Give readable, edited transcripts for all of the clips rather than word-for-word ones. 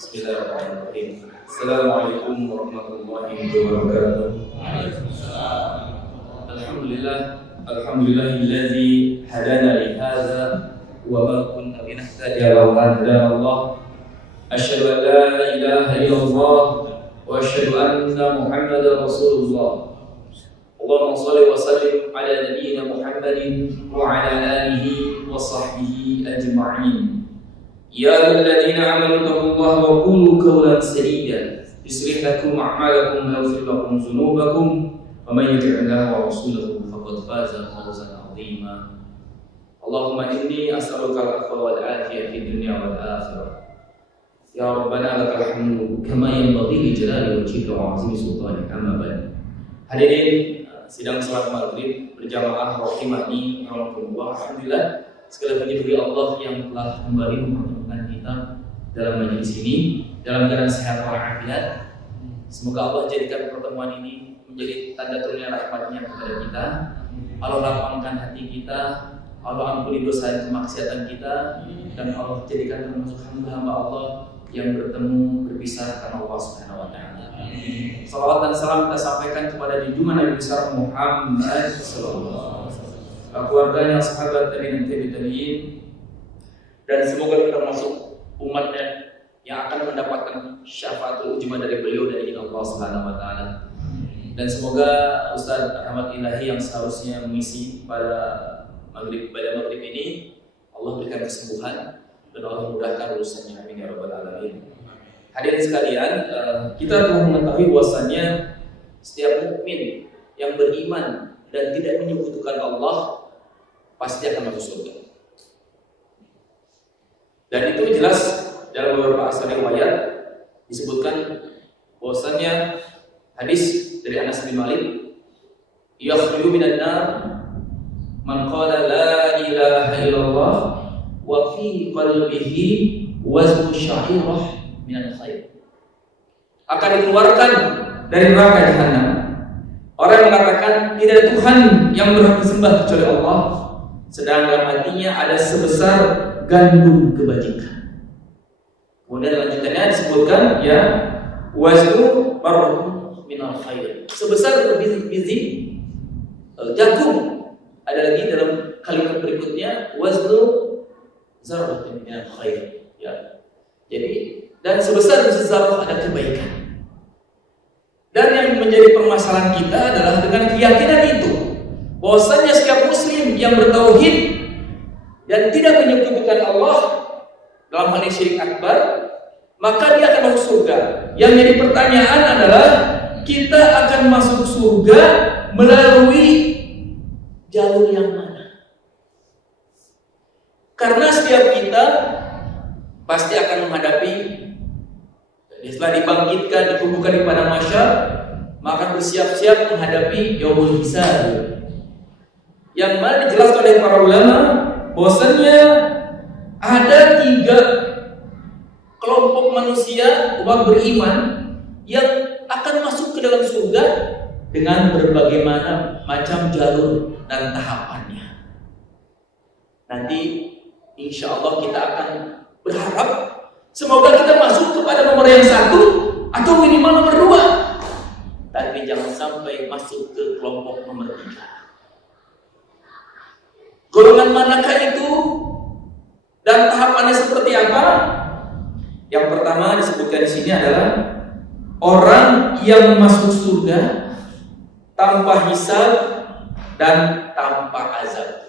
Bismillahirrahmanirrahim. Assalamualaikum warahmatullahi wabarakatuh. Alhamdulillahilladzi hadana li hadza wa ma kunna linahtadiya lawla an hadana Allah. Asyhadu an la ilaha illallah wa asyhadu anna Muhammadar Rasulullah. Allahumma shalli wa sallim ala nabiyyina Muhammadin wa ala alihi wa sahbihi ajma'in. Ya ayyuhalladzina amanu taqullaha wa qulu qawlan sadida yuslih lakum a'malakum wa yaghfir lakum dzunubakum wa may yuti'illaha wa rasulahu faqad faza fawzan 'azima. Allahumma inni as'aluka al-'afwa wal 'afiyata fid dunya wal akhirah. Ya rabbana lakal hamdu kama yanbaghi li jalali wajhika wa 'azimi sultanika. Amma ba'd. Hadirin sidang salat maghrib berjamaah rahimani rahimakumullah. Alhamdulillah, sekali lagi bagi Allah yang telah kembali mempertemukan kita dalam majelis ini dalam keadaan sehat walafiat. Semoga Allah jadikan pertemuan ini menjadi tanda turunnya rahmat-Nya kepada kita. Allah lapangkan hati kita, Allah ampuni dosa dan kemaksiatan kita, dan Allah jadikan termasuk hamba-hamba Allah yang bertemu berpisah karena Allah Subhanahu wa taala. Salawat dan salam kita sampaikan kepada junjungan Nabi besar Muhammad sallallahu alaihi wasallam, keluarganya, sahabat dan tabi'in, dan semoga kita termasuk umatnya yang akan mendapatkan syafaatul ujma dari beliau dari Allah Subhanahu wa taala. Dan semoga Ustaz Ahmad Ilahi yang seharusnya mengisi pada maghrib ini Allah berikan kesembuhan dan Allah mudahkan urusannya, amin ya rabbal alamin. Hadirin sekalian, kita telah mengetahui bahwasannya setiap mukmin yang beriman dan tidak menyekutukan Allah pasti akan masuk surga. Dan itu jelas dalam beberapa asal riwayat disebutkan bahwasannya hadis dari Anas bin Malik, yakhruju minan nar man qala la ilaha illallah wa fi qalbihi waznu sya'irah minal khair. Akan dikeluarkan dari neraka jahanam orang yang mengatakan tidak ada Tuhan yang berhak disembah kecuali Allah, sedangkan hatinya ada sebesar gandum kebajikan. Kemudian lanjutannya disebutkan ya waznu barhum minal khair, sebesar biji jagung. Ada lagi dalam kalimat berikutnya waznu zarratin minal khair, ya. Jadi dan sebesar biji zarrah ada kebaikan. Dan yang menjadi permasalahan kita adalah dengan keyakinan itu, bahwasanya setiap muslim yang bertauhid dan tidak menyekutukan Allah dalam hal ini syirik akbar, maka dia akan masuk surga. Yang jadi pertanyaan adalah kita akan masuk surga melalui jalur yang mana? Karena setiap kita pasti akan menghadapi, setelah dibangkitkan, dikumpulkan di padang mahsyar, maka bersiap-siap menghadapi yaumul hisab, yang mana dijelaskan oleh para ulama bahwasanya ada 3 kelompok manusia umat beriman yang akan masuk ke dalam surga dengan berbagai macam jalur dan tahapannya. Nanti insya Allah kita akan berharap semoga kita masuk kepada nomor yang 1 atau minimal nomor 2, tapi jangan sampai masuk ke kelompok nomor 3. Golongan manakah itu dan tahapannya seperti apa? Yang pertama disebutkan di sini adalah orang yang masuk surga tanpa hisab dan tanpa azab.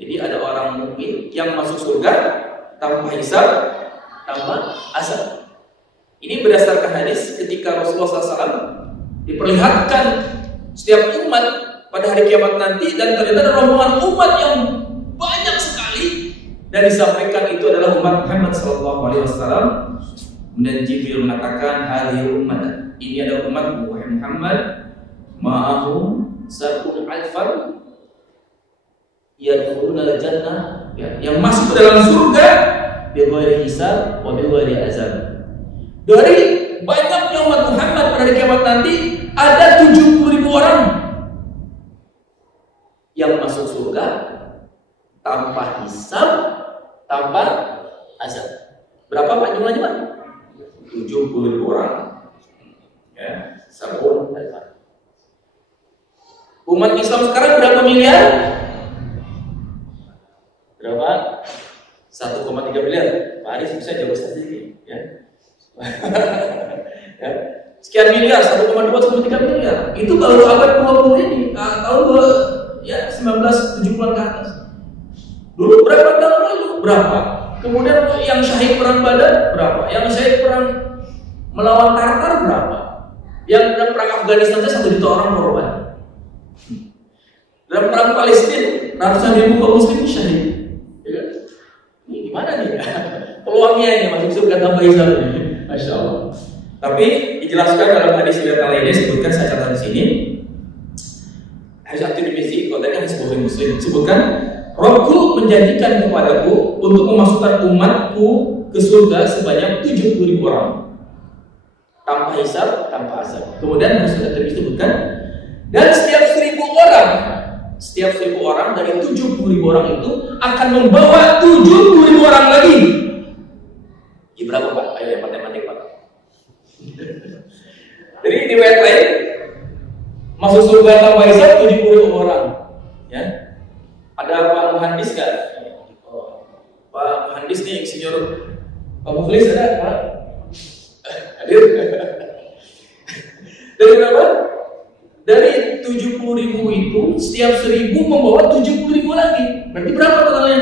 Jadi ada orang mukmin yang masuk surga tanpa hisab, tanpa azab. Ini berdasarkan hadis ketika Rasulullah SAW diperlihatkan setiap umat pada hari kiamat nanti, dan ternyata ada rombongan umat yang banyak sekali, dan disampaikan itu adalah umat Muhammad SAW. Kemudian Jibril mengatakan, hadhihi ummah, ini adalah umat Muhammad, ma'ahum sab'un alfan yadkhuluna al-jannah, yang masuk ke dalam surga bighairi hisab wa bighairi azab. Dari banyaknya umat Muhammad pada hari kiamat nanti ada 70.000 orang yang masuk surga tanpa hisab, tanpa azab. Berapa Pak jumlahnya Pak? 70.000 orang. Ya, sabun. Umat Islam sekarang berapa miliar? Berapa? 1,3 miliar. Pak Aris bisa jawab statistik, ya. Ya. Sekian miliar, 1,2-1,3 miliar. Itu baru abad 20 ini, tahun 1970-an ke atas. Dulu berapa tahun lalu? Berapa? Kemudian yang syahid perang Badar berapa? Yang syahid perang melawan Tartar berapa? Yang dalam perang Afghanistan saja 1 juta orang korban. Dalam perang Palestina ratusan ribu kaum muslimin syahid. Ya kan? Ini gimana nih? Peluangnya ini masuk surga tanpa hisab ini. Masya Allah. Tapi dijelaskan dalam hadis riwayat lainnya, disebutkan saya catat di sini. Hadis At-Tirmidzi, konteksnya hadis Bukhari Muslim, disebutkan Robku menjanjikan kepadaku untuk memasukkan umatku ke surga sebanyak 70.000 orang tanpa hisab, tanpa azab. Kemudian hadis At-Tirmidzi disebutkan, dan setiap 1.000 orang dari 70.000 orang itu akan membawa 70.000 orang lagi. Ini berapa Pak? Ayo matematik Pak. Jadi di riwayat lain masuk surga tanpa hisab 70.000 orang. Ya. Ada Pak Muhandis nggak? Pak Muhandis nih, insinyur Pak Muflis ada Pak? Hadir? Dari berapa? Dari 70.000 itu setiap 1.000 membawa 70.000 lagi. Berarti berapa totalnya?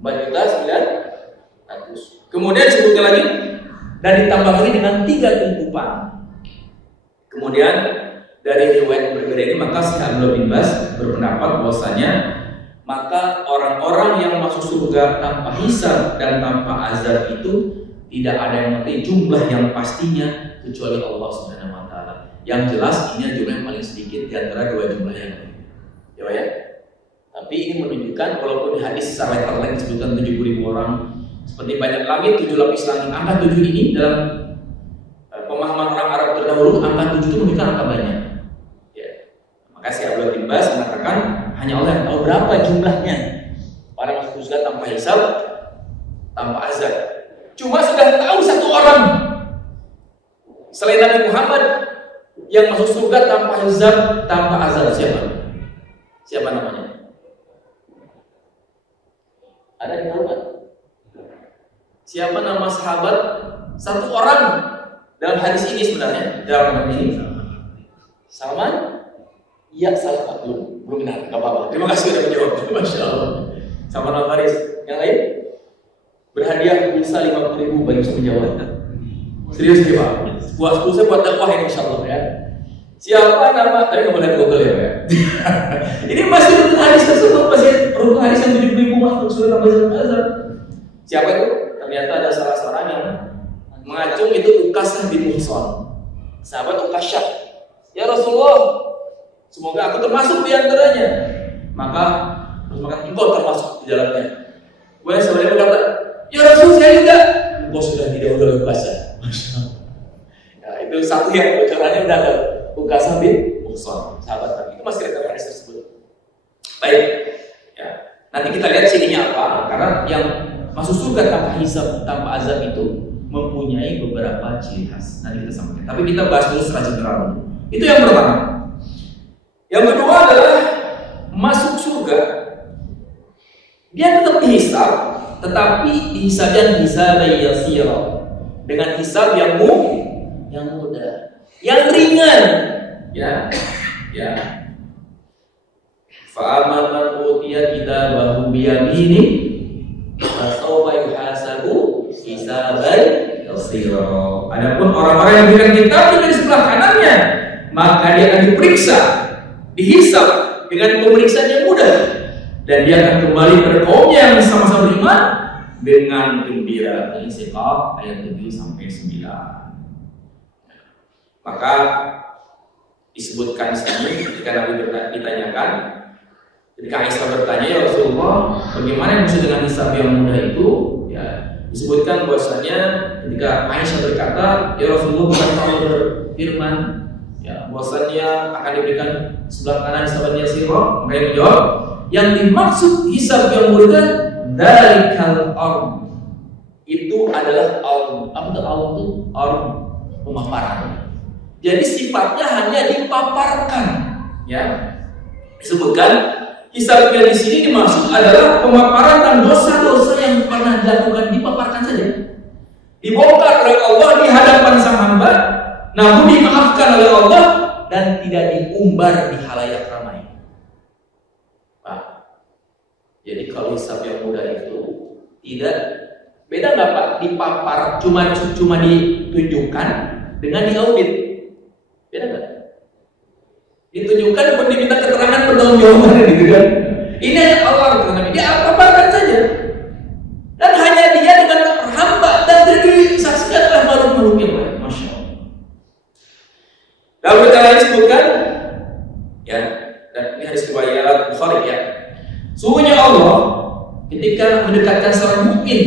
4.900.000. Kemudian disebutkan lagi dan ditambah lagi dengan 3 tungkupan. Kemudian dari riwayat berbeda ini maka Syekh Abdullah bin Baz berpendapat bahwasanya maka orang-orang yang masuk surga tanpa hisab dan tanpa azab itu tidak ada yang ngerti jumlah yang pastinya kecuali Allah Subhanahu wa taala. Yang jelas ini jumlah yang paling sedikit di antara 2 jumlah yang lain. Ya. Tapi ini menunjukkan walaupun di hadis secara terlain disebutkan 70.000 orang, seperti banyak langit 7 lapis langit, angka 7 ini dalam pemahaman orang Arab terdahulu angka 7 itu menunjukkan angka banyak. Maka Syekh Abdullah bin Baz mengatakan hanya Allah yang tahu berapa jumlahnya orang masuk surga tanpa hisab, tanpa azab. Cuma sudah tahu 1 orang selain Nabi Muhammad yang masuk surga tanpa hisab, tanpa azab. Siapa? Siapa namanya? Ada yang tahu kan? Siapa nama sahabat 1 orang dalam hadis ini sebenarnya? Dalam hadis ini Salman? Iya, salah Pak, belum benar, nggak apa-apa. Terima kasih sudah menjawab. Masya Allah. Sama Al Faris. Yang lain berhadiah pulsa 50.000 bagi bisa menjawab. Serius nih Pak. Buat pulsa buat dakwah ini Insya Allah ya. Siapa nama? Tapi nggak boleh Google ya Pak. Ini masih rukun hadis tersebut, masih rukun hadis yang 70.000 masuk surga tanpa azab. Siapa itu? Ternyata ada salah seorang yang mengacung itu Ukasah bin Muhsan, sahabat Ukasah. Ya Rasulullah, semoga aku termasuk di antaranya. Maka engkau termasuk di dalamnya. Kemudian sebenarnya berkata, ya Rasul saya juga. Engkau sudah tidak udah Ukasah. Nah, itu satu yang bocorannya udah ada Ukasah bin Muhsan, sahabat Nabi. Itu masih ada hadis tersebut. Baik. Ya. Nanti kita lihat sininya apa. Karena yang masuk surga tanpa hisab, tanpa azab itu mempunyai beberapa ciri khas. Nanti kita sampaikan. Tapi kita bahas dulu secara general. Itu yang pertama. Yang kedua adalah masuk surga. Dia tetap dihisab, tetapi dihisabnya hisab yasir, dengan hisab yang mudah, yang ringan. Ya. Fa'amman man utiya kitabahu biyamini fasawfa yuhasabu hisaban yasira. Adapun orang-orang yang diberikan kitabnya di sebelah kanannya, maka dia akan diperiksa, dihisab dengan pemeriksaan yang mudah, dan dia akan kembali kepada kaumnya yang sama-sama beriman dengan gembira. Al-Insyirah ayat 7 sampai 9. Maka disebutkan sini ketika Nabi ditanyakan, ketika Aisyah bertanya, ya Rasulullah, bagaimana yang maksud dengan hisab yang mudah itu? Ya, disebutkan bahwasanya ketika Aisyah berkata, ya Rasulullah, bukan Allah berfirman ya bahwasanya akan diberikan sebelah kanan hisab yasira? Maka dia menjawab, yang dimaksud hisab yang mudah dari kal-ard itu adalah aum. Apa itu aum itu? Aum, pemaparan. Jadi sifatnya hanya dipaparkan, ya. Disebutkan hisabnya di sini dimaksud adalah pemaparan dan dosa-dosa yang pernah dilakukan, dipaparkan saja. Dibongkar oleh Allah di hadapan sang hamba, namun dimaafkan oleh Allah dan tidak diumbar di halayak ramai. Pak, jadi kalau hisab yang mudah itu tidak beda nggak Pak? Dipapar cuma ditunjukkan dengan diaudit. Beda nggak? Ditunjukkan pun diminta keterangan pertanggungjawaban gitu kan? Ini hanya Allah gitu, dia paparkan saja. Dan hanya dia dengan hamba dan disaksikan oleh makhluk-makhluk yang lain. Masya Allah. Lalu kita lain sebutkan, ya, dan ini hadis riwayat Bukhari ya. Sungguhnya Allah ketika mendekatkan seorang mukmin,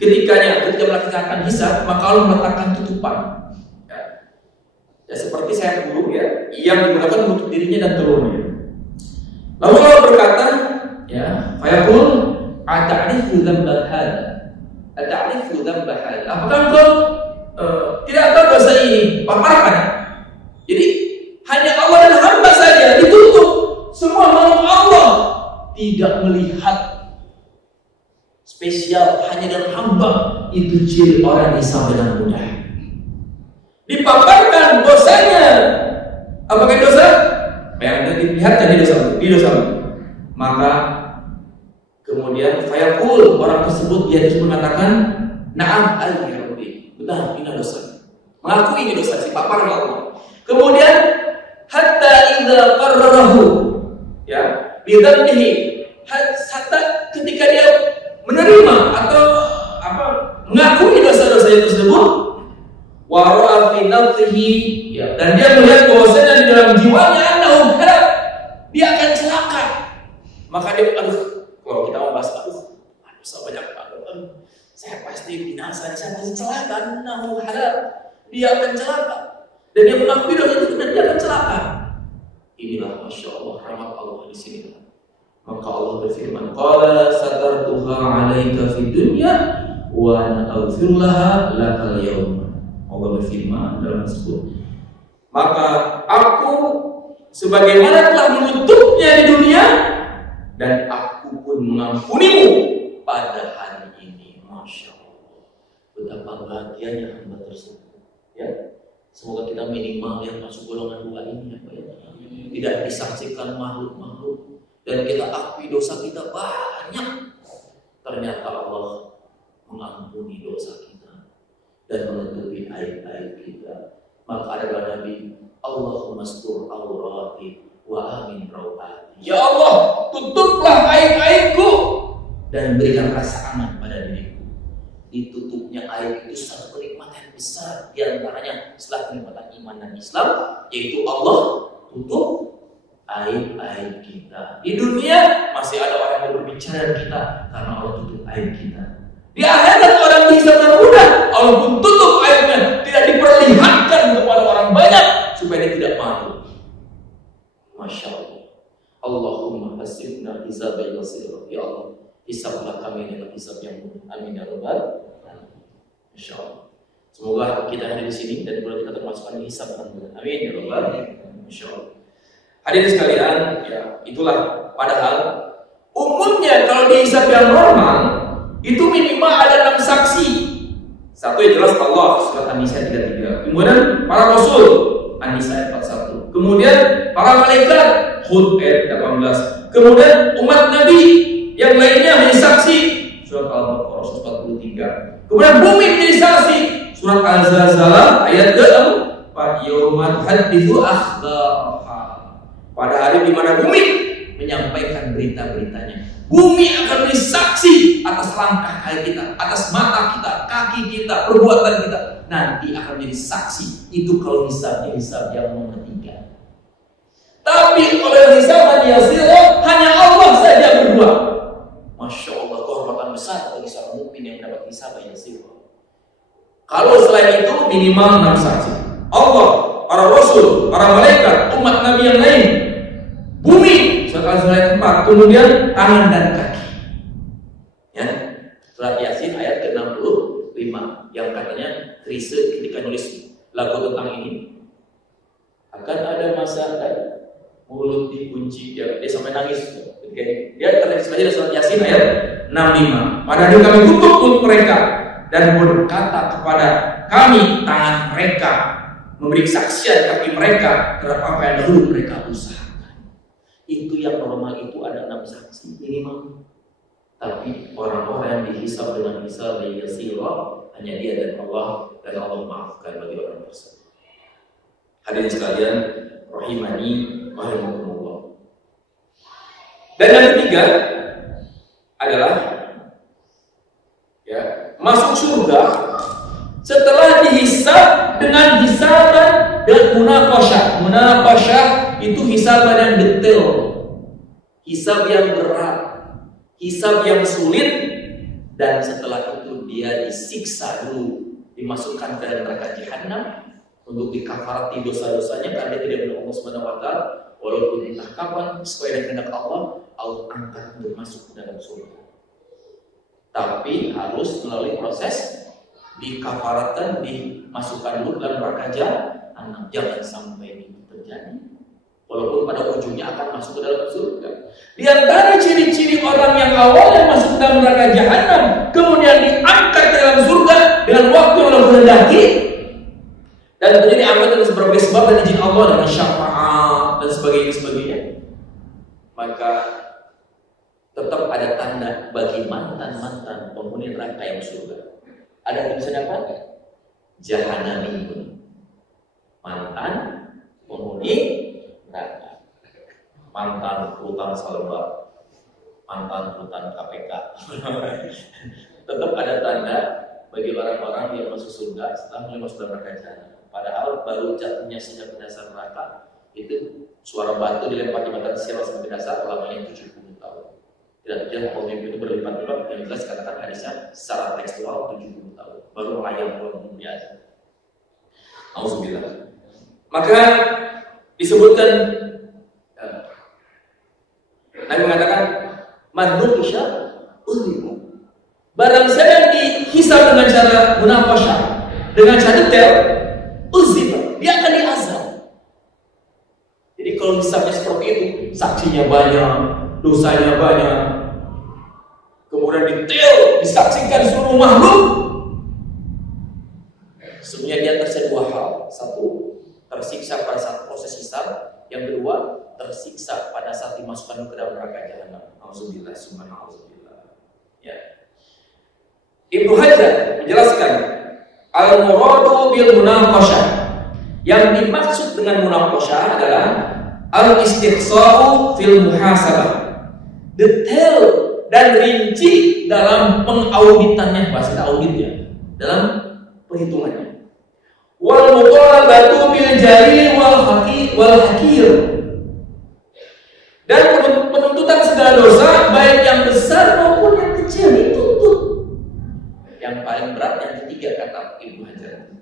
ketika melaksanakan hisab, maka Allah meletakkan tutupan. Ya, seperti saya dulu ya, yang digunakan untuk dirinya dan telurnya. Lalu Allah berkata, ya, fayaqul ata'rifu dzamba hadza? Ata'rifu dzamba hadza? Apakah engkau tidak tahu dosa ini? Paparkan. Jadi hanya Allah dan hamba saja ditutup. Semua makhluk Allah tidak melihat. Spesial hanya dan hamba, itu ciri orang hisab dengan mudah. Dipaparkan dosanya. Apakah dosa? Yang dilihat jadi dosa. Maka kemudian fayaqul, orang tersebut dia terus mengatakan, na'am ya Rabbi, benar ini dosa. Mengakui ini dosa, dipaparkan Allah. Kemudian hatta idza qarrarahu, ya, bidzambihi, hatta ketika dia menerima atau mengakui dosa-dosanya tersebut, wa ra'a fi nafsihi, ya, dan dia melihat bahwasanya di dalam jiwanya annahu halak, dia akan celaka. Maka dia kalau kita mau bahas dosa banyak banget, saya pasti binasa, saya pasti celaka, annahu halak, dia akan celaka. Dan dia mengakui dosa itu dan dia akan celaka. Inilah Masya Allah rahmat Allah di sini. Maka Allah berfirman, qala satartuha 'alaika fid dunya wa ana aghfir laha lakal yaum. Allah berfirman dalam tersebut, maka aku sebagaimana telah menutupnya di dunia, dan aku pun mengampunimu pada hari ini. Masya Allah, betapa bahagianya hamba tersebut. Ya, semoga kita minimal yang masuk golongan dua ini, ya Pak, ya. Tidak disaksikan makhluk-makhluk dan kita akui dosa kita banyak. Ternyata Allah mengampuni dosa kita dan menutupi aib-aib kita. Maka ada Nabi, Allahumma astur aurati wa amin rawati. Ya Allah, tutuplah aib-aibku dan berikan rasa aman pada diriku. Ditutupnya aib itu satu kenikmatan besar, di antaranya setelah kenikmatan iman dan Islam, yaitu Allah tutup aib-aib kita. Di dunia masih ada orang yang berbicara kita karena Allah tutup aib kita. Di akhirat orang dihisab dengan mudah, Allah pun tutup aibnya, tidak diperlihatkan kepada orang banyak supaya dia tidak malu. Masya Allah. Allahumma hasibna hisaban yasira. Ya Allah, hisablah kami dengan hisab yang mudah. Amin ya rabbal alamin. Masya Allah. Semoga kita ada di sini dan boleh kita termasuk di hisab yang mudah. Amin ya rabbal alamin. Masya Allah. Hadirin sekalian, ya itulah padahal umumnya kalau di hisab yang normal itu minimal ada 6 saksi. Satu yang jelas Allah, surat An-Nisa 33. Kemudian para Rasul, An-Nisa 41. Kemudian para malaikat, Hud ayat 18. Kemudian umat Nabi yang lainnya menjadi saksi, surat Al-Baqarah 43. Kemudian bumi menjadi saksi, surat Al-Zalzalah ayat 4. Yaumat hadithu akhbaraha. Pada hari di mana bumi menyampaikan berita-beritanya. Bumi akan menjadi saksi atas langkah kaki kita, atas mata kita, kaki kita, perbuatan kita. Nanti akan menjadi saksi. Itu kalau hisab yang nomor 3. Tapi kalau hisab yasira, hanya Allah saja berdua. Masya Allah, kehormatan besar bagi seorang mukmin yang mendapat hisab yasira. Kalau selain itu minimal 6 saksi. Allah, para Rasul, para malaikat, umat Nabi yang lain, bumi, surat Al-Zalzalah 4, kemudian tangan dan kaki. Ya, surat Yasin ayat ke-65 riset ketika nulis lagu tentang ini. Akan ada masa mulut dikunci, dia sampai nangis. Dia terlihat saja surat Yasin ayat 65. Padahal kami tutup mulut mereka dan berkata kepada kami tangan mereka, memberi kesaksian kaki mereka terhadap apa yang dahulu mereka usahakan. Itu yang normal itu ada 6 saksi minimal. Tapi orang-orang yang dihisab dengan hisab yang yasira hanya dia dan Allah maafkan bagi orang tersebut. Hadirin sekalian, rahimani wa rahimakumullah. Dan yang ketiga adalah masuk surga setelah dihisab dengan hisaban dan munaqasyah. Munaqasyah itu hisaban yang detail, hisab yang berat, hisab yang sulit, dan setelah itu dia disiksa dulu, dimasukkan ke dalam neraka jahanam untuk dikafarati dosa-dosanya karena dia tidak benar Allah Subhanahu wa taala, walaupun entah kapan sesuai dengan kehendak Allah angkat untuk masuk ke dalam surga. Tapi harus melalui proses dikafaratkan, dimasukkan dulu dalam neraka jahanam. Jangan sampai itu terjadi. Walaupun pada ujungnya akan masuk ke dalam surga. Di antara ciri-ciri orang yang awalnya masuk ke dalam neraka jahanam kemudian diangkat ke dalam surga dengan waktu yang Allah kehendaki, dan terjadi angkat dengan berbagai sebab dan izin Allah dengan syafaat dan sebagainya, maka tetap ada tanda bagi mantan-mantan penghuni neraka yang surga. Ada tulisannya apa? Jahanami, mantan penghuni neraka, mantan rutan Salba, mantan rutan KPK. Tetap ada tanda bagi orang-orang yang masuk surga setelah mulai masuk dalam neraka jahanam. Padahal baru jatuhnya sejak ke dasar neraka itu suara batu dilempar di mata sirat sampai ke dasar lamanya 70 tahun. Tidak terjadi kalau itu berlipat-lipat, yang jelas katakan hadisnya secara tekstual 70 tahun baru melayang belum biasa. Alhamdulillah. Maka disebutkan Nabi mengatakan madhul isya ulhimu. Barang saya dihisab dengan cara munaqasyah, dengan cara detail, uzib, dia akan diazab. Jadi kalau hisabnya seperti itu, saksinya banyak, dosanya banyak, kemudian detail disaksikan seluruh makhluk, sebenarnya dia tersiksa 2 hal. Satu, tersiksa pada saat proses hisab. Yang kedua, tersiksa pada saat dimasukkan ke dalam neraka jahanam. Auzubillah, subhanallah. Ya. Ibnu Hajar menjelaskan al-muradu bil munaqasyah. Yang dimaksud dengan munaqasyah adalah al-istiqsa'u fil muhasabah. Detail dan rinci dalam pengauditannya, bahasa auditnya, dalam perhitungannya. Wal mutalabatu bil jalil wal hakir. Dan penuntutan segala dosa baik yang besar maupun yang kecil dituntut. Yang paling berat yang ketiga kata Ibnu Hajar,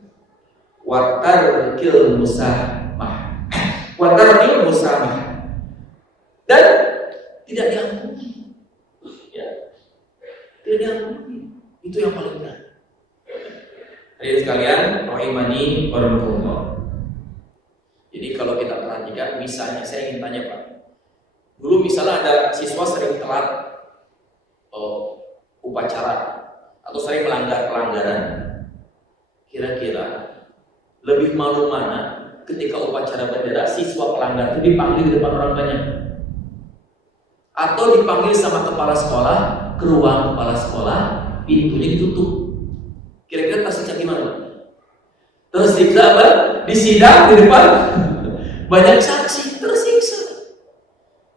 watarkil musamah, watarkil musamah, dan tidak diampuni, ya, tidak diampuni. Itu yang paling berat. Hadirin sekalian, rahimani wa rahimakumullah. Jadi kalau kita perhatikan, misalnya saya ingin tanya Pak, dulu misalnya ada siswa sering telat upacara atau sering melanggar pelanggaran, kira-kira lebih malu mana ketika upacara bendera siswa pelanggar itu dipanggil di depan orang banyak, atau dipanggil sama kepala sekolah ke ruang kepala sekolah, pintunya ditutup? Kira-kira tersiksa gimana? Tersiksa apa? Di sidang di depan banyak saksi, tersiksa.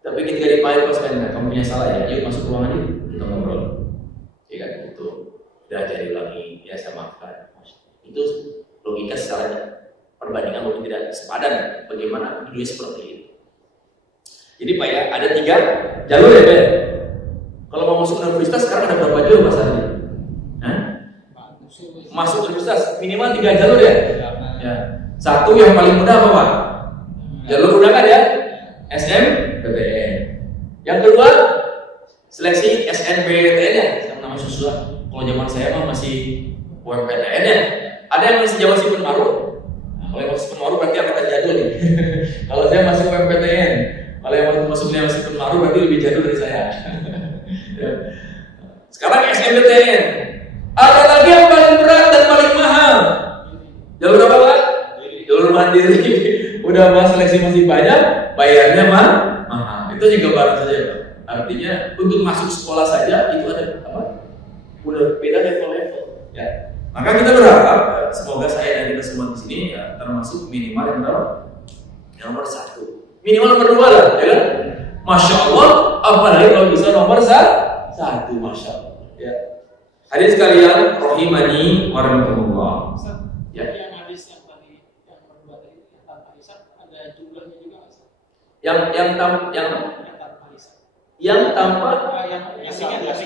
Tapi ketika dipanggil pas kamu punya salah ya, yuk masuk ruangan yuk, kita ngobrol. Ya kan, itu udah jadi lagi, ya saya maafkan. Itu logika secara perbandingan mungkin tidak sepadan. Bagaimana dunia seperti itu? Jadi Pak ya, ada 3 jalur ya Pak ya? Kalau mau masuk universitas sekarang ada berapa jalur Mas Adi? Masuk universitas minimal 3 jalur ya? Ya. Satu yang paling mudah apa Pak? Jalur undangan ya? SNMPTN. Yang kedua seleksi SNBTN ya, yang namanya susah. Kalau zaman saya mah masih UMPTN ya. Ada yang masih Jawa Sipun Maru. Nah, kalau yang masih Sipun Maru berarti angkatan jadul nih. Kalau saya masih UMPTN. Kalau yang masuk yang Sipun Maru berarti lebih jadul dari saya. Sekarang SMPTN. Ada lagi yang paling berat dan paling mahal. Jalur apa Pak? Jalur mandiri. Udah mas seleksi masih banyak, bayarnya mahal. Itu juga gambaran saja Pak. Artinya untuk masuk sekolah saja itu ada apa? Udah beda level-level. Ya. Maka kita berharap semoga saya dan kita semua di sini ya, termasuk minimal yang nomor 1. Minimal nomor 2 lah, ya kan? Masya Allah, apalagi kalau bisa nomor 1, Masya Allah. Ya. Hadirin sekalian, rohimani warahmatullah. Ya. Yang hadis yang tadi yang berdua tadi yang tanpa hisab ada jumlahnya juga Mas. Yang tanpa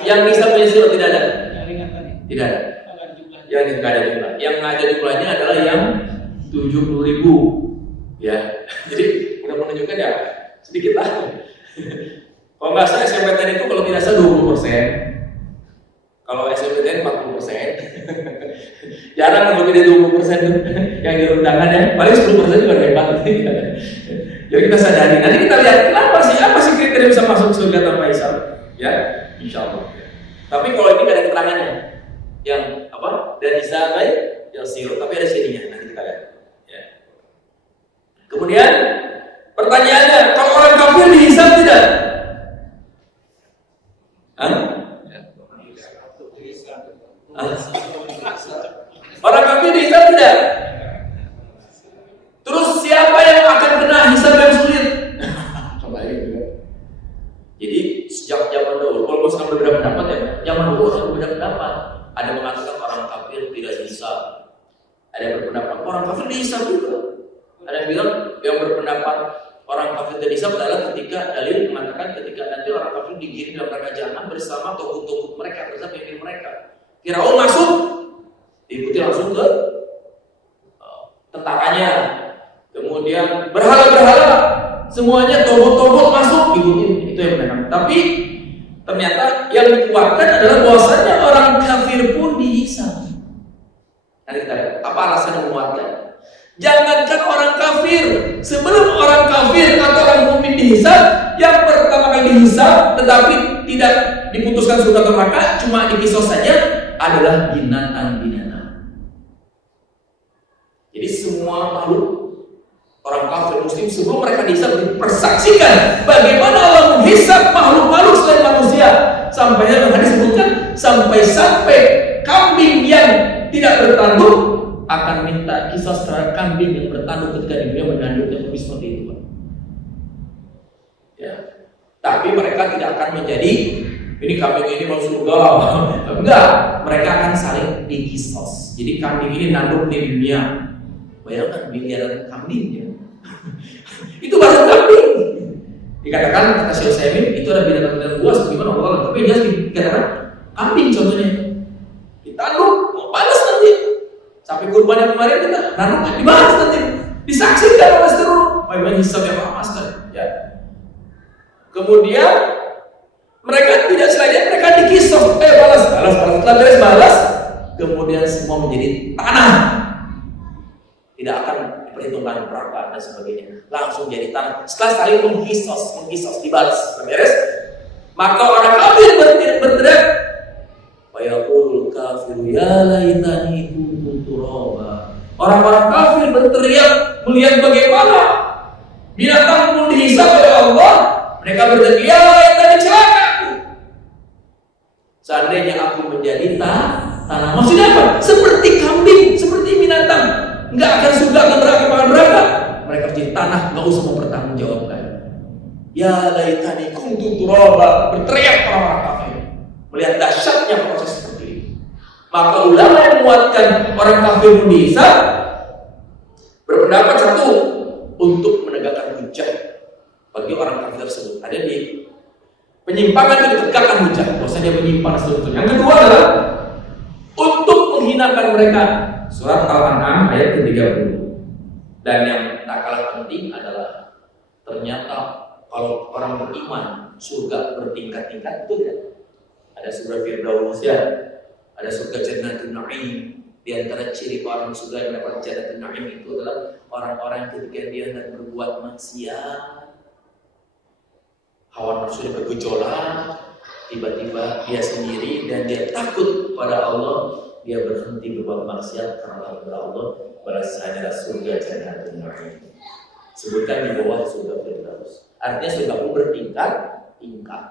yang hisab menyisir tidak ada. Yang ringan tadi. Tidak ada. Ada jumlahnya. Yang tidak ada jumlah. Yang ada jumlahnya adalah yang 70.000. Ya. Jadi udah menunjukkan ya sedikit lah. Kalau nggak salah SMPTN itu kalau tidak salah 20%. Kalau SMPTN 40%. Jarang kalau tidak 20% yang dirundangan ya. Paling 10% juga hebat. Jadi kita sadari. Nanti kita lihat apa sih kriteria bisa masuk surga tanpa hisab. Ya, insya Allah. Tapi kalau ini nggak ada keterangannya. Yang apa? Dan hisab yang sirut. Tapi ada sininya. Nanti kita lihat. Ya. Kemudian pertanyaannya, kalau orang kafir dihisab tidak? Orang kafir dihisab tidak? Terus siapa yang akan kena hisab yang sulit? Jadi sejak zaman dahulu, kalau sekarang berbeda pendapat ya, zaman dulu orang berbeda pendapat. Ada yang mengatakan orang kafir tidak dihisab. Ada yang berpendapat orang kafir dihisab juga. Ada yang bilang yang berpendapat orang kafir tidak dihisab adalah ketika dalil mengatakan ketika nanti orang kafir digiring dalam neraka jahanam bersama tokoh-tokoh mereka, bersama pemimpin mereka. Firaun masuk, diikuti langsung ke tentaranya. Kemudian berhala-berhala, semuanya tokoh-tokoh masuk, ikutin. Itu yang benar. Tapi ternyata yang dikuatkan adalah bahwasanya orang kafir pun dihisab. Nanti kita lihat apa alasan yang menguatkan. Jangankan orang kafir, sebelum orang kafir atau orang mukmin dihisab, yang pertama kali dihisab tetapi tidak diputuskan surga atau neraka, cuma dikisos saja adalah binatang-binatang. Jadi semua makhluk orang kafir muslim sebelum mereka dihisab dipersaksikan bagaimana Allah menghisab makhluk-makhluk selain manusia. Sampai hadis disebutkan sampai kambing yang tidak bertanduk akan minta kisah terhadap kambing yang bertanduk ketika di dunia menanduknya lebih seperti itu, Pak. Ya. Tapi mereka tidak akan menjadi ini kambing ini masuk surga. Enggak, mereka akan saling dikisos. Jadi kambing ini nanduk di dunia. Bayangkan miliaran kambingnya. Itu bahasa kambing. Dikatakan kata Syekh Utsaimin itu ada binatang-binatang buas gimana Allah, tapi dia dikatakan kambing contohnya. Ditanduk, mau panas nanti. Sampai kurban yang kemarin kita nanduk dibahas nanti. Disaksikan oleh seluruh baik-baik hisab yang lama sekali. Ya. Kemudian mereka tidak selain mereka dikisos, balas. Setelah beres balas, kemudian semua menjadi tanah. Tidak akan diperhitungkan neraka dan sebagainya. Langsung jadi tanah. Setelah saling mengkisos, dibalas, beres. Maka orang kafir berteriak, wa yaqul kafiru ya laitani kuntu turaba. Orang-orang kafir berteriak melihat bagaimana binatang pun dihisab oleh Allah. Mereka berteriak, ya laitani celakaku. Seandainya aku menjadi tanah. Maksudnya apa? Seperti kambing, seperti binatang. Enggak akan surga, akan neraka. Mereka jadi tanah, enggak usah mempertanggungjawabkan. Ya laitani kuntu turaba, berteriak orang-orang kafir melihat dahsyatnya proses seperti ini. Maka ulama yang menguatkan orang kafir dihisab berpendapat satu, untuk menegakkan hujah bagi orang kafir tersebut. Ada di penyimpangan itu ditegakkan hujah, bahwasanya dia menyimpang sebetulnya. Yang kedua adalah untuk menghinakan mereka. Surat Al-An'am ayat ke-30. Dan yang tak kalah penting adalah ternyata kalau orang beriman surga bertingkat-tingkat, itu tidak. Ada surga Firdaus ya, ada surga Jannatul Na'im, Di antara ciri orang surga yang dapat jannatul na'im itu adalah orang-orang ketika dia hendak berbuat maksiat, hawa nafsunya bergejolak, tiba-tiba dia sendiri dan dia takut pada Allah, dia berhenti berbuat maksiat karena kepada Allah, balasannya adalah surga jannatul na'im. Sebutkan di bawah surga Firdaus. Artinya surga pun bertingkat-tingkat.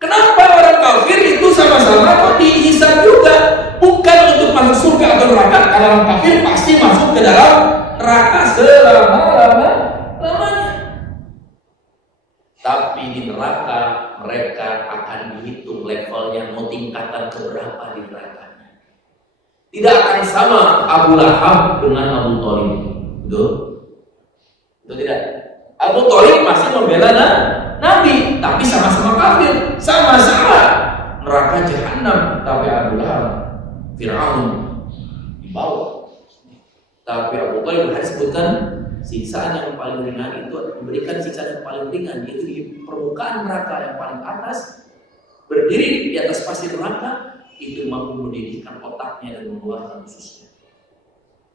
Kenapa orang kafir itu sama-sama kok dihisab juga? Bukan untuk masuk surga atau neraka, karena orang kafir pasti masuk ke dalam neraka selama-lamanya. Tapi di neraka mereka akan dihitung levelnya, mau tingkatan keberapa di nerakanya. Tidak akan sama Abu Lahab dengan Abu Thalib. Betul? Betul tidak? Abu Thalib masih membela Nabi, tapi sama-sama kafir, sama-sama neraka jahanam. Tapi Abu Lahab, Fir'aun di bawah. Tapi Abu Thalib disebutkan siksaan yang paling ringan itu memberikan siksaan yang paling ringan, yaitu di permukaan neraka yang paling atas, berdiri di atas pasir neraka, itu mampu mendidihkan otaknya dan mengeluarkan ususnya.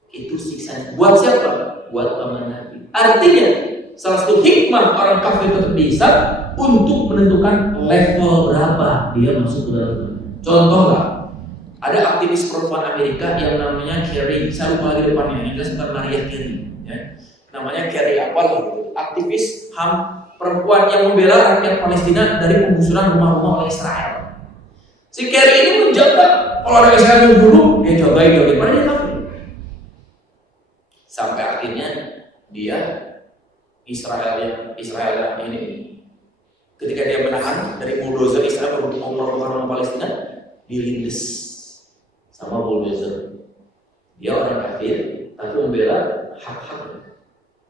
Itu siksanya. Buat siapa? Buat paman Nabi. Artinya salah satu hikmah orang kafir tetap dihisab untuk menentukan level berapa dia masuk ke dalam. Contoh lah, ada aktivis perempuan Amerika yang namanya Carrie, saya lupa lagi depannya, yang jelas bukan Maria Carey, ya. Namanya Carrie apa gitu. Aktivis HAM perempuan yang membela rakyat Palestina dari penggusuran rumah-rumah oleh Israel. Si Carrie ini menjaga, kalau ada Israel yang dulu, dia jagain daripada dia kafir. Sampai akhirnya dia Israel ini ketika dia menahan dari bulldozer Israel mau melakukan rumah Palestina, dilindes sama bulldozer. Dia orang kafir tapi membela hak-hak.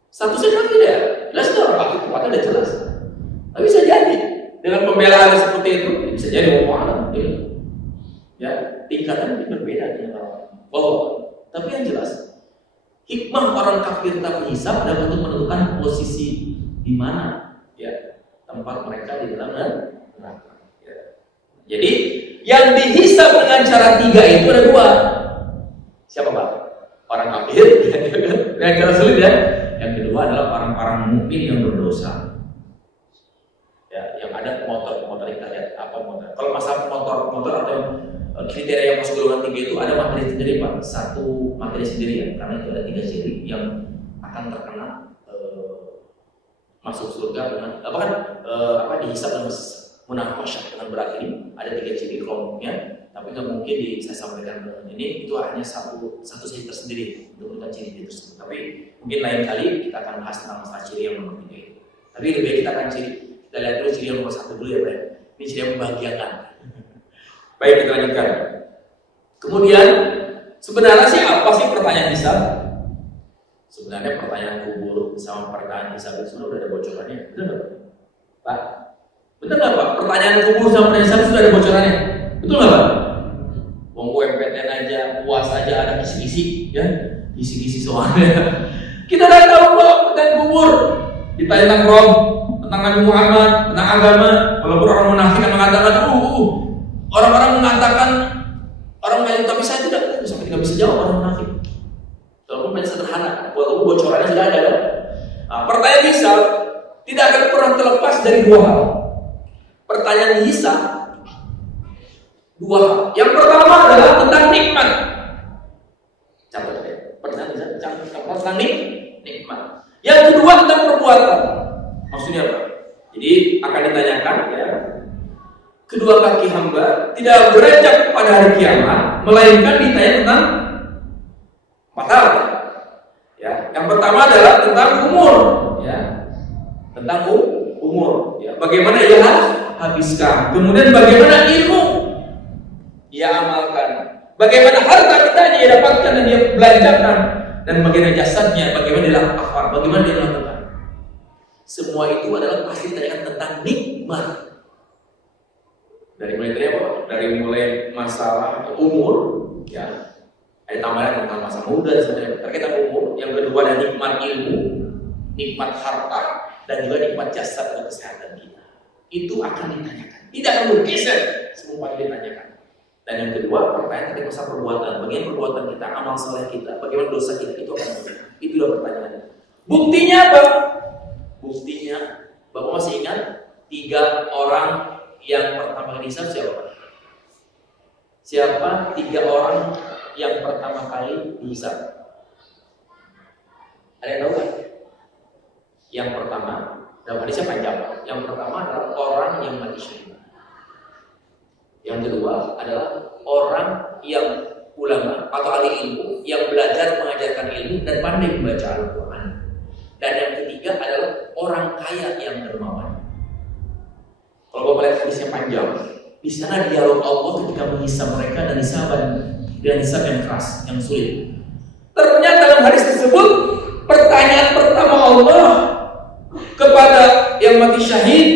Statusnya kafir ya, jelas itu orang kafir, tempatnya udah jelas. Tapi bisa jadi dengan pembelaan seperti itu bisa jadi omongan, ya tingkatan berbeda dengan orang. Tapi yang jelas hikmah orang kafir tak hisab adalah untuk menentukan posisi di mana ya tempat mereka di dalam neraka. Ya. Jadi yang dihisab dengan cara 3 itu ada 2. Siapa Pak? Orang kafir yang cara sulit ya. Yang kedua adalah orang-orang mukmin yang berdosa. Ya, yang ada motor kita lihat apa motor. Kalau masalah motor atau kriteria yang masuk golongan 3 itu ada materi sendiri Pak, satu materi sendiri ya, karena itu ada 3 ciri yang akan terkena masuk surga dengan dihisab dengan munaqasyah dengan berat ini. Ada 3 ciri kelompoknya, tapi nggak mungkin saya sampaikan dengan ini. Itu hanya satu ciri tersendiri untuk menentukan ciri tersebut. Tapi mungkin lain kali kita akan bahas tentang masalah ciri yang nomor 3 itu. Tapi lebih baik kita akan kita lihat dulu ciri yang nomor 1 dulu ya Pak. Ini ciri yang membahagiakan. Baik, kita lanjutkan. Kemudian sebenarnya sih apa sih pertanyaan hisab? Sebenarnya pertanyaan kubur sama pertanyaan hisab itu sudah ada bocorannya, benar nggak Pak? Benar nggak Pak? Pertanyaan kubur sama pertanyaan hisab sudah ada bocorannya, betul nggak Pak? Wong MPTN aja, puas aja ada kisi-kisi, ya, kisi-kisi soalnya. Kita udah tahu kok pertanyaan kubur. Ditanya tentang Rob, tentang Nabi Muhammad, tentang agama. Walaupun orang munafik yang mengatakan, orang-orang mengatakan orang lain, tapi saya tidak bisa jawab orang munafik. Walaupun banyak sederhana, walaupun bocorannya sudah ada. Nah, pertanyaan hisab tidak akan pernah terlepas dari 2 hal. Pertanyaan hisab 2 hal. Yang pertama adalah tentang nikmat. Catat ya. Pertanyaan hisab tentang nikmat. Yang kedua tentang perbuatan. Maksudnya apa? Jadi akan ditanyakan ya. Kedua kaki hamba tidak beranjak pada hari kiamat, melainkan ditanya tentang 4 hal. Ya, yang pertama adalah tentang umur, ya, tentang umur. Ya, bagaimana ia habiskan, kemudian bagaimana ilmu ia amalkan, bagaimana harta kita dia dapatkan dan dia belanjakan, dan bagaimana jasadnya, bagaimana dia lakukan, bagaimana dia lakukan. Semua itu adalah pasti ditanyakan tentang nikmat. Dari mulai masalah umur, ya, ada tambahan tentang masa muda sebenarnya. Terkait umur, yang kedua ada nikmat ilmu, nikmat harta, dan juga nikmat jasad atau kesehatan kita. Itu akan ditanyakan. Tidak akan bergeser, semua ditanyakan. Dan yang kedua, pertanyaan tentang masalah perbuatan. Bagaimana perbuatan kita, amal saleh kita, bagaimana dosa kita, itu akan muncul. Itulah pertanyaannya. Buktinya apa? Buktinya, Bapak masih ingat 3 orang yang pertama kali dihisab siapa? Siapa 3 orang yang pertama kali dihisab? Ada yang tahu kan? Yang pertama, dalam hadisnya panjang. Yang pertama adalah orang yang mati syahid. Yang kedua adalah orang yang ulama atau ahli ilmu yang belajar mengajarkan ilmu dan pandai membaca Al-Quran. Dan yang ketiga adalah orang kaya yang dermawan. Kalau Bapak lihat hadisnya panjang, di sana dialog Allah ketika menghisab mereka dan hisab yang keras, yang sulit. Ternyata dalam hadis tersebut pertanyaan pertama Allah kepada yang mati syahid,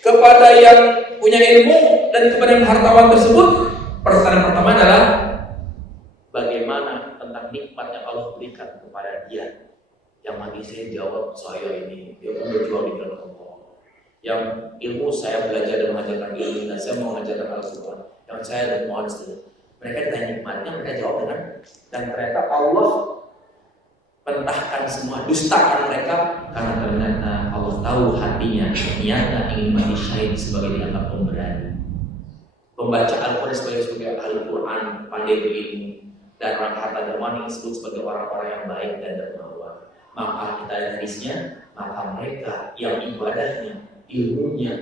kepada yang punya ilmu, dan kepada yang hartawan tersebut, pertanyaan pertama adalah bagaimana tentang nikmat yang Allah berikan kepada dia. Yang mati saya jawab, saya ini dia pun berjuang di dalam Allah. Yang ilmu saya belajar dan mengajarkan ilmu, dan saya mau mengajarkan Al-Quran. Yang saya dan mohon seterusnya. Mereka ditanya nikmatnya, mereka jawab dengan, dan ternyata Allah mentahkan semua, dustakan mereka karena ternyata Allah tahu hatinya ternyata ingin mati syahid sebagai dianggap pemberani, pembaca Al-Quran sebagai Al-Quran, pandai berilmu, dan orang harta dermawan disebut sebagai orang-orang yang baik dan dermawan. Maka kita lihat hadisnya, maka mereka yang ibadahnya, ilmunya,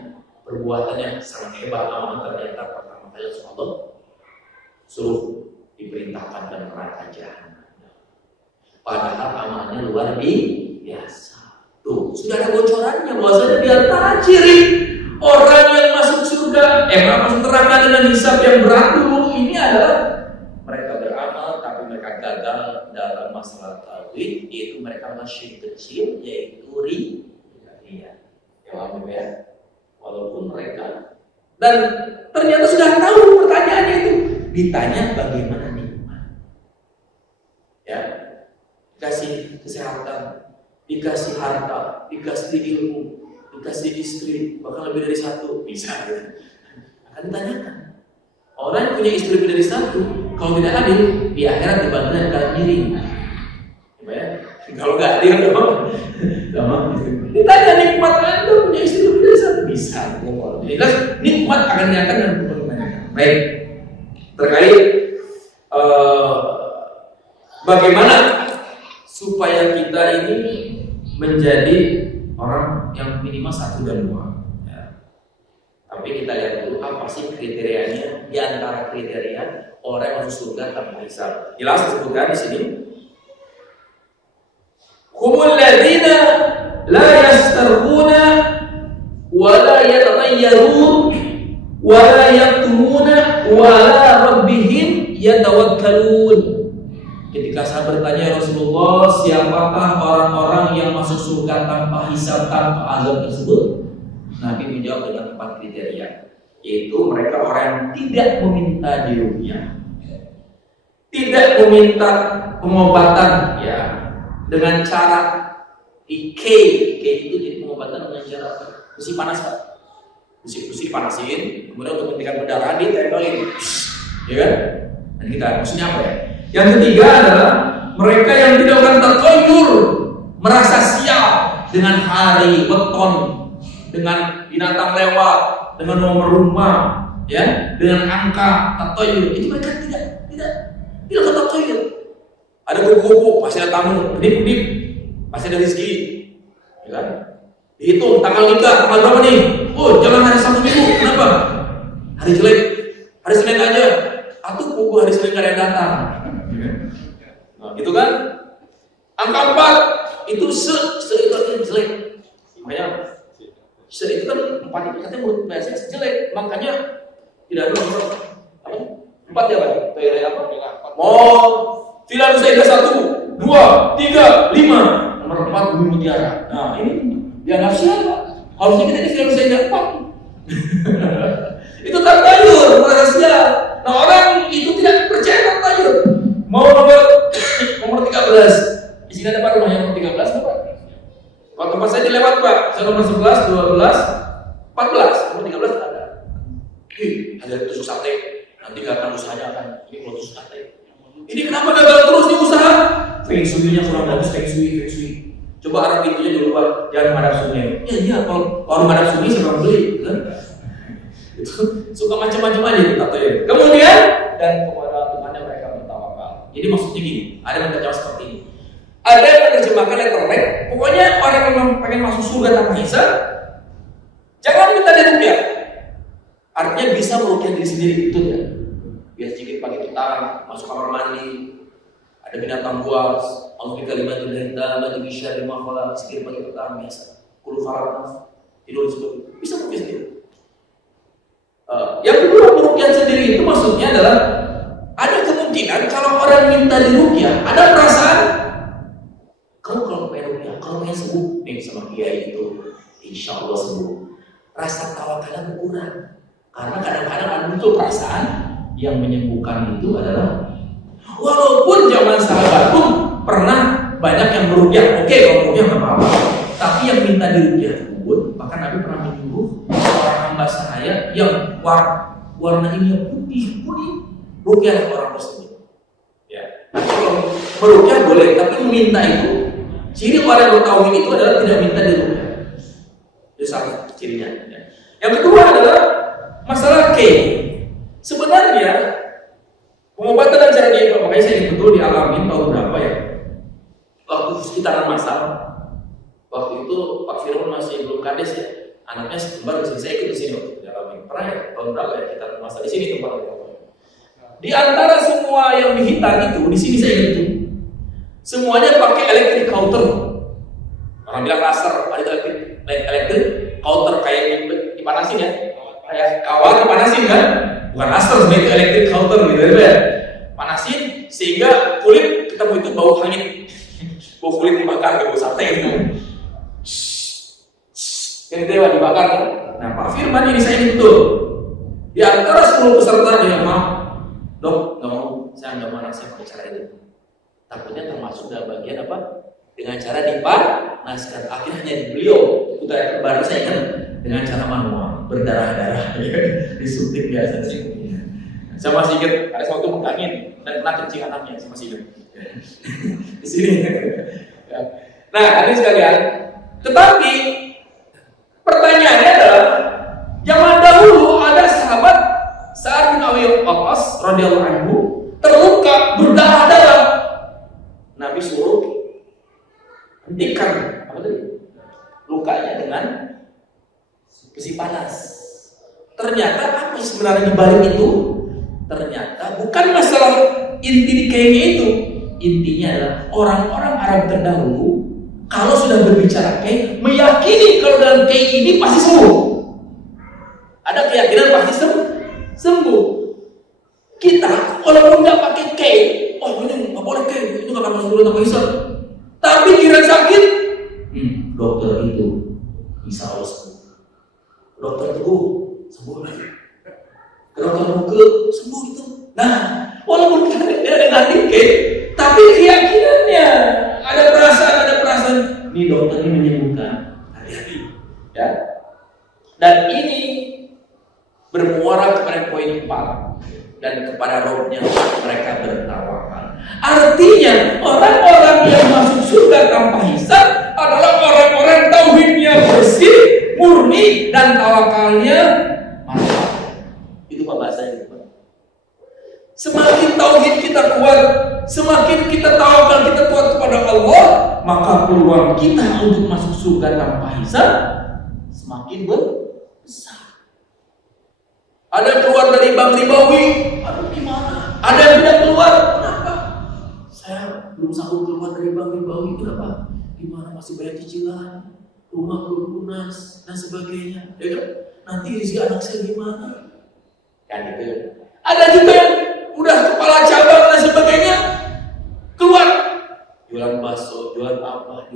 perbuatannya sangat hebat, amal ternyata pertama kali Allah suruh diperintahkan dan neraka jahanam. Padahal amalnya luar biasa. Tuh, sudah ada bocorannya bahwasanya di antara ciri orang yang masuk surga, masuk neraka dengan hisab yang berat dulu ini adalah mereka beramal tapi mereka gagal dalam masalah tauhid, yaitu mereka masih kecil, yaitu riya. Ya, walaupun mereka dan ternyata sudah tahu pertanyaannya itu, ditanya bagaimana nikmat. Ya. Dikasih kesehatan, dikasih harta, dikasih ilmu, dikasih istri, bahkan lebih dari 1, bisa ya. Akan ditanyakan. Orang yang punya istri lebih dari 1, kalau tidak adil, di akhirat dibantunya kalian miring. Ya? Kalau nggak adil, ditanya nikmat Anda punya istri lebih dari 1, bisa. Jelas nikmat akan diangkat dan dipertanyakan. Baik, terkait bagaimana supaya kita ini menjadi orang yang minimal 1 dan 2. Ya. Tapi kita lihat dulu apa sih kriterianya. Di antara kriteria orang yang masuk surga tanpa hisab. Jelas disebutkan di sini. Humul ladzina la yastarquna wa la yatatayyarun wa la yaktumuna wa la rabbihim yatawakkalun. Ketika saya bertanya Rasulullah, siapakah orang-orang yang masuk surga tanpa hisab, tanpa azab tersebut? Nabi menjawab dengan 4 kriteria, yaitu mereka orang yang tidak meminta di dunia, tidak meminta pengobatan ya dengan cara IK itu jadi pengobatan dengan cara besi panas Pak, besi panasin, kemudian untuk menghentikan pendarahan ditempelin, ya kan? Dan kita maksudnya apa ya? Yang ketiga adalah mereka yang tidak akan terkoyur, merasa sial dengan hari, beton, dengan binatang lewat, dengan nomor rumah, ya, dengan angka, terkoyur. Itu mereka tidak terkoyur. Ada kuku-kuku, pasti ada tamu, kedip-kedip, pasti ada rezeki, ya kan? Dihitung tanggal nikah, tanggal berapa nih? Oh, jangan hari Sabtu Minggu, kenapa? Hari jelek, hari Senin aja. Atau kuku hari Senin gak ada yang datang. Nah, gitu kan? Angka 4 itu itu artinya jelek. Makanya itu kan 4 itu katanya menurut bahasa jelek. Makanya tidak ada nomor apa? 4 ya Pak? Toilet apa? Mau tidak bisa indah 1, 2, 3, 5. Nomor 4 bumi mutiara. Nah ini dianggap siapa? Harusnya kita ini tidak bisa indah 4. Itu tertayur, merasa sial. Nah orang itu tidak percaya tertayur. Mau nomor 13. Di sini ada Pak rumah yang nomor 13 Pak. Waktu tempat saya dilewat Pak. Saya nomor 11, 12, 14. Nomor 13 ada. ada tusuk sate, nanti nggak akan usahanya akan ini kalau tusuk sate. Ini kenapa gagal terus di usaha? Feng shui-nya kurang bagus, feng shui. Coba arah pintunya dirubah, jangan menghadap sungai. Iya, kalau menghadap sungai siapa beli, kan? Itu suka macam-macam aja tato ya. Kemudian dan kepada Tuhannya mereka bertawakal. Jadi maksudnya gini, ada yang terjemah seperti ini. Ada yang menerjemahkan letterlek, pokoknya orang yang pengen masuk surga tanpa hisab, jangan minta diruqyah. Artinya bisa meruqyah diri sendiri, betul ya? Biar sedikit pakai petang, masuk kamar mandi, ada binatang buas, Allah kalimat dari dalam di syarri ma khalaq, sedikit pakai petang biasa. Kulu farad tidur disebut bisa meruqyah sendiri. Yang kedua, meruqyah sendiri itu maksudnya adalah ada kemungkinan kalau orang minta diruqyah, ada perasaan kalau pengen ruqyah, kalau pengen sembuh nih sama kiai itu, insya Allah sembuh. Rasa tawakalnya berkurang karena kadang-kadang ada muncul perasaan yang menyembuhkan itu adalah walaupun zaman sahabat pun pernah banyak yang meruqyah, oke kalau meruqyah nggak apa-apa, tapi yang minta diruqyah pun bahkan Nabi pernah menyuruh orang hamba sahaya yang warna ini putih ruqyah orang tersebut. Ya, kalau meruqyah boleh, tapi meminta itu ciri orang yang bertauhid itu adalah tidak minta diruqyah. Itu salah cirinya. Ya. Yang kedua adalah masalah sebenarnya pengobatan dan cara diet, makanya saya ingat betul dialamin tahun berapa ya? Waktu sekitaran masal. Waktu itu Pak Firman masih belum kades ya. Anaknya baru saya ikut di sini waktu dialamin. Pernah ya? Tahun berapa ya kita masal di sini tempatnya. Di antara semua yang dihitan itu, di sini saya ingat itu, semuanya pakai electric counter. Orang bilang laser, ada electric counter kayak dipanasin ya. Kayak kawat dipanasin kan? Bukan laser sebenarnya, electric counter gitu ya. Panasin sehingga kulit ketemu itu bau hangit. Bau kulit dibakar, bau sate gitu. Yang dewa dibakar kan? Nah, Pak Firman ini saya betul. Di antara 10 peserta dia maaf, dok, nggak mau, saya nggak mau anak saya pakai cara itu. Takutnya termasuk dalam bagian apa? Dengan cara dipanaskan. Akhirnya beliau putra kembar saya kan dengan cara manual, berdarah-darah, disuntik biasa sih. Saya masih ingat ada suatu mengangin dan kena kencing anaknya, saya masih ingat. Di sini. Nah, ini sekalian. Tetapi pertanyaannya adalah zaman dahulu ada sahabat Sa'ad bin Abi Waqqas radhiyallahu anhu terluka berdarah-darah. Nabi suruh hentikan apa tadi? Lukanya dengan besi panas. Ternyata apa sebenarnya di balik itu? Ternyata bukan masalah inti di kayaknya itu. Intinya adalah orang-orang Arab terdahulu kalau sudah berbicara kayak meyakini kalau dalam kayak ini pasti sembuh. Ada keyakinan pasti sembuh. Kita walaupun nggak pakai kayak, oh ini nggak boleh kayak, itu nggak akan masuk dulu tanpa hisab. Tapi kira sakit, dokter itu bisa Allah sembuh. Dokter teguh sembuh lagi. Dokter muka sembuh itu. Nah, walaupun kita dengan kayak, tapi keyakinannya ada perasaan. Ini dokter ini menyembuhkan. Hati-hati, ya. Dan ini bermuara kepada poin 4 dan kepada rohnya mereka bertawakal. Artinya orang-orang yang masuk surga tanpa hisab adalah orang-orang tauhidnya bersih, murni dan tawakalnya mantap. Itu bahasanya. Semakin tauhid kita kuat, semakin kita tawakal kita kuat kepada Allah, maka peluang kita untuk masuk surga tanpa hisab semakin besar. Ada keluar dari bank ribawi, aduh gimana? Ada yang tidak keluar, kenapa? Saya belum sanggup keluar dari bank ribawi, kenapa? Gimana masih bayar cicilan, rumah belum lunas dan sebagainya. Ya kan? Nanti rezeki anak saya gimana? Kan itu. Ada juga yang udah kepala cabang dan sebagainya, keluar jualan bakso, jualan apa.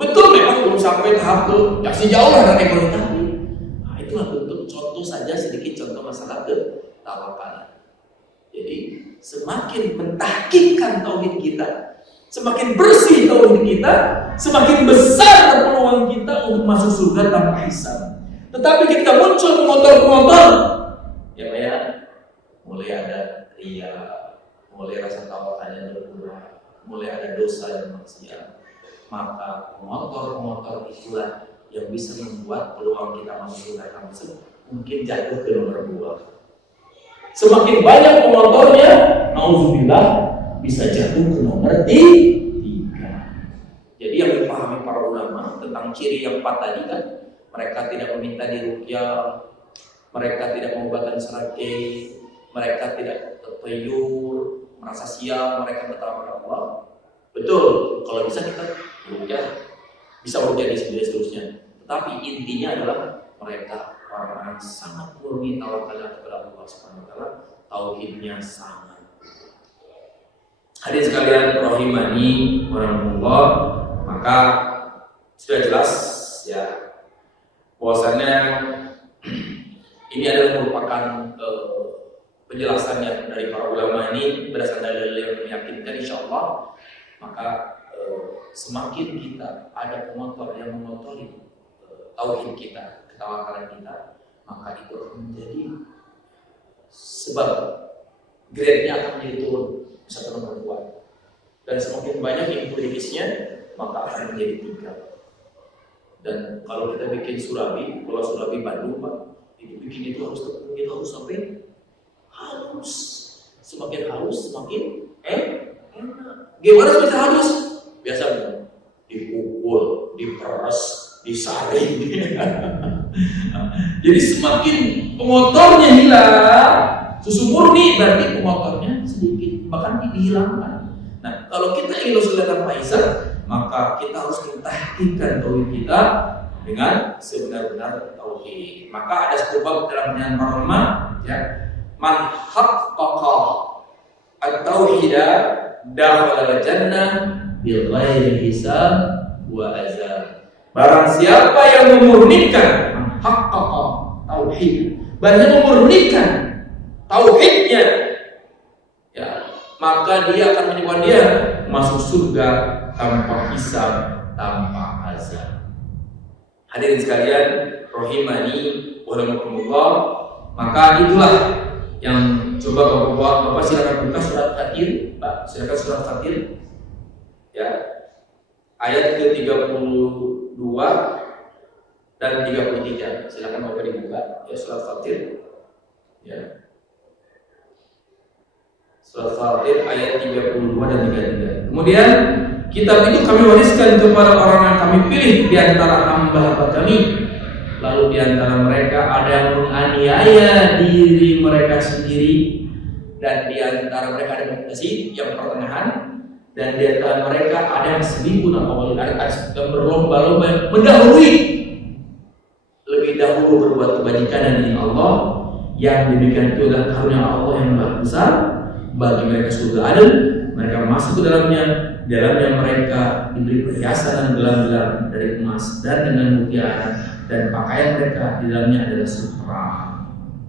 Betul memang belum sampai tahap tuh, masih jauh lah dari ekonomi. Nah, itulah bentuk contoh saja sedikit contoh masalah ketawakalan. Jadi semakin mentahkikkan tauhid kita, semakin bersih tauhid kita, semakin besar peluang kita untuk masuk surga tanpa hisab. Tetapi ketika muncul pengotor-pengotor, ya mulai ada ria, mulai rasa tawakalnya berkurang, mulai ada dosa dan maksiat. Maka pengotor-pengotor itulah yang bisa membuat peluang kita masuk neraka mungkin jatuh ke nomor 2. Semakin banyak pengotornya, nauzubillah, bisa jatuh ke nomor 3. Jadi yang dipahami para ulama tentang ciri yang 4 tadi kan, mereka tidak meminta diruqyah, mereka tidak mengobatan serakeh, mereka tidak tertayur, merasa sial, mereka bertawakal Allah. Betul, kalau bisa kita ruqyah, bisa ruqyah di seterusnya. Tetapi intinya adalah mereka orang-orang sangat murni tawakalnya kepada Allah Subhanahu wa taala, tauhidnya sangat. Hadirin sekalian rahimani warahmatullah, maka sudah jelas ya bahwasannya ini adalah merupakan penjelasan yang dari para ulama ini berdasarkan dalil yang meyakinkan insyaallah. Maka semakin kita ada pengotor yang mengotori tauhid kita, ketawakalan kita, maka itu akan menjadi sebab grade-nya akan menjadi turun, bisa turun berkuat. Dan semakin banyak yang politisnya, maka akan menjadi 3. Dan kalau kita bikin surabi, kalau surabi Bandung Pak, itu bikin itu harus tepung, itu harus sampai halus. Semakin halus, semakin enak. Gimana bisa halus? Biasa dipukul, diperes, disaring. Jadi semakin pengotornya hilang, susu murni berarti pengotornya sedikit, bahkan dihilangkan. Nah, kalau kita ingin usulkan Faisal, maka kita harus mentahqiqkan tauhid kita dengan sebenar-benar tauhid. Maka ada satu bab dalam penyampaian para ulama, ya, man haqqaqa at-tauhida dakhala al-jannah bil ghairi hisab wa azab. Barang siapa yang memurnikan haqqaqa tauhid, barang memurnikan tauhidnya, ya, maka dia akan menyebabkan dia masuk surga tanpa hisab, tanpa azab. Hadirin sekalian rahimani wa rahimakumullah, maka itulah yang coba Bapak silakan buka surat Fatir, Pak, silakan surat Fatir. Ya. Ayat ke-32 dan 33. Silakan Bapak dibuka ya surat Fatir. Ya. Surat Fatir ayat 32 dan 33. Kemudian kitab itu kami wariskan kepada orang yang kami pilih di antara hamba-hamba kami. Lalu di antara mereka ada yang menganiaya diri mereka sendiri, dan di antara mereka ada yang pertengahan, dan di antara mereka ada yang selingkuh dan berlomba-lomba mendahului lebih dahulu berbuat kebajikan dari Allah. Yang demikian itu adalah karunia Allah yang besar bagi mereka surga adil, mereka masuk ke dalamnya mereka diberi perhiasan dan gelar-gelar dari emas dan dengan mutiara, dan pakaian mereka di dalamnya adalah sutra.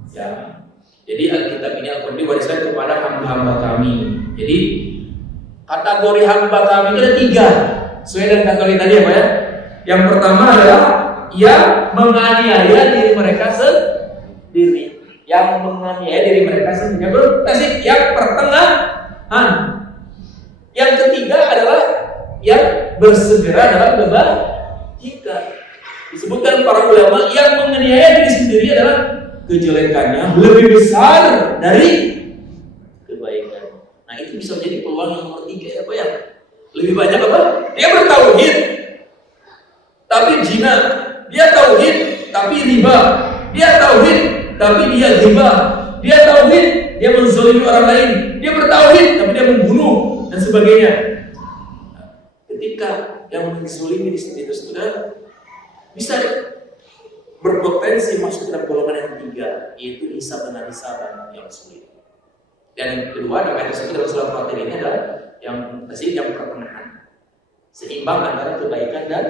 Ya. Jadi Alkitab ini Al-Quran diwariskan kepada hamba-hamba kami. Jadi kategori hamba kami itu ada 3. Sesuai dengan kategori tadi ya Pak ya. Yang pertama adalah yang menganiaya diri mereka sendiri. Yang menganiaya diri mereka sendiri. Yang pertengahan. Yang ketiga adalah yang bersegera dalam kebajikan. Disebutkan para ulama yang menganiaya diri sendiri adalah kejelekannya lebih besar dari kebaikan. Nah itu bisa menjadi peluang yang nomor 3 ya Pak ya. Lebih banyak apa? Dia bertauhid tapi zina, dia tauhid tapi riba, dia tauhid tapi dia riba, dia tauhid dia menzalimi orang lain, dia bertauhid tapi dia membunuh dan sebagainya. Ketika yang menzalimi itu sudah bisa berpotensi masuk dalam golongan yang 3, yaitu hisab dan hisaban yang sulit. Dan kedua, yang disebut dalam surat Fatir ini adalah yang pertengahan, seimbang antara kebaikan dan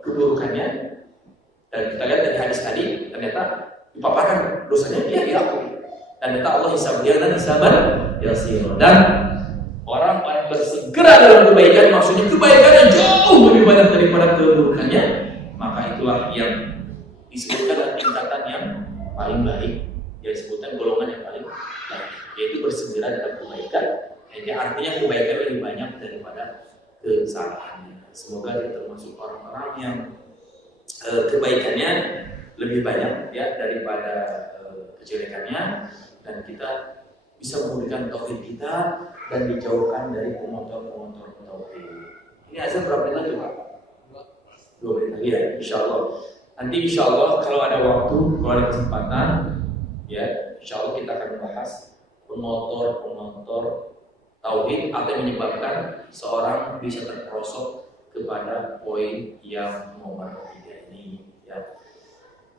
keburukannya. Dan kita lihat dari hadis tadi, ternyata dipaparkan dosanya dia diakui, dan ternyata Allah hisab dia dan hisaban yasir. Dan orang-orang bersegera dalam kebaikan, maksudnya kebaikannya jauh lebih banyak daripada keburukannya, maka itulah yang disebutkan tingkatan yang paling baik, yang disebutkan golongan yang paling baik, yaitu bersegera dalam kebaikan. Jadi artinya kebaikan lebih banyak daripada kesalahannya. Semoga kita termasuk orang-orang yang kebaikannya lebih banyak ya daripada kejelekannya, dan kita bisa memulihkan tauhid kita dan dijauhkan dari pemotor-pemotor tauhid. Ini azan berapa menit lagi Pak? 2 menit lagi ya, insyaallah. Nanti insyaallah kalau ada waktu, kalau ada kesempatan, ya insyaallah kita akan membahas pemotor tauhid atau yang menyebabkan seorang bisa terperosok kepada poin yang nomor 3 ini. Ya.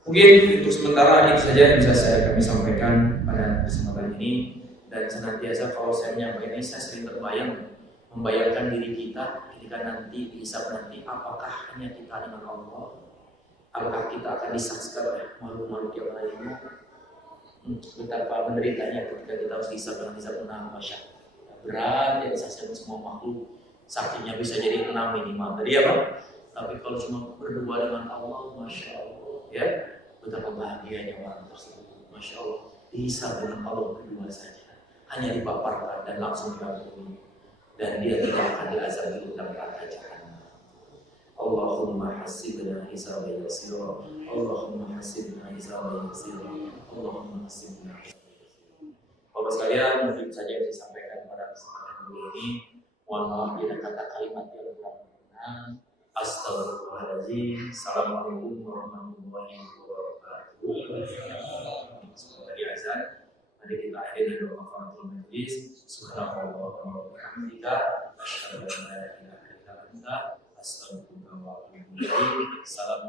Mungkin untuk sementara ini saja yang bisa kami sampaikan pada kesempatan ini. Dan senantiasa kalau saya menyampaikan ini, saya sering membayangkan diri kita ketika nanti dihisab nanti, apakah hanya kita dengan Allah, apakah kita akan disaksikan oleh makhluk-makhluk yang lainnya. Betapa menderitanya ketika kita harus dihisab dengan hisab 6, masya berat ya, disaksikan semua makhluk, saksinya bisa jadi 6 minimal tadi ya Pak. Tapi kalau cuma berdua dengan Allah, masya Allah ya, betapa bahagianya orang tersebut, masya Allah, dihisab dengan Allah berdua saja, hanya dipaparkan dan langsung diampuni, dan dia tidak akan diazab di neraka jahanam. Allahumma hasibna hisaban yasira, Allahumma hasibna hisaban yasira, Allahumma hasibna. Bapak sekalian, mungkin saja yang saya sampaikan pada kesempatan ini. Mohon maaf bila kata kalimat yang kurang berkenan. Astagfirullahaladzim. Assalamualaikum warahmatullahi wabarakatuh. Semoga di azan. Mari kita akhiri dengan doa kafaratul majlis. Subhanallah wa bihamdika, asyhadu an la ilaha illa anta, astaghfiruka wa atubu ilaik. Salam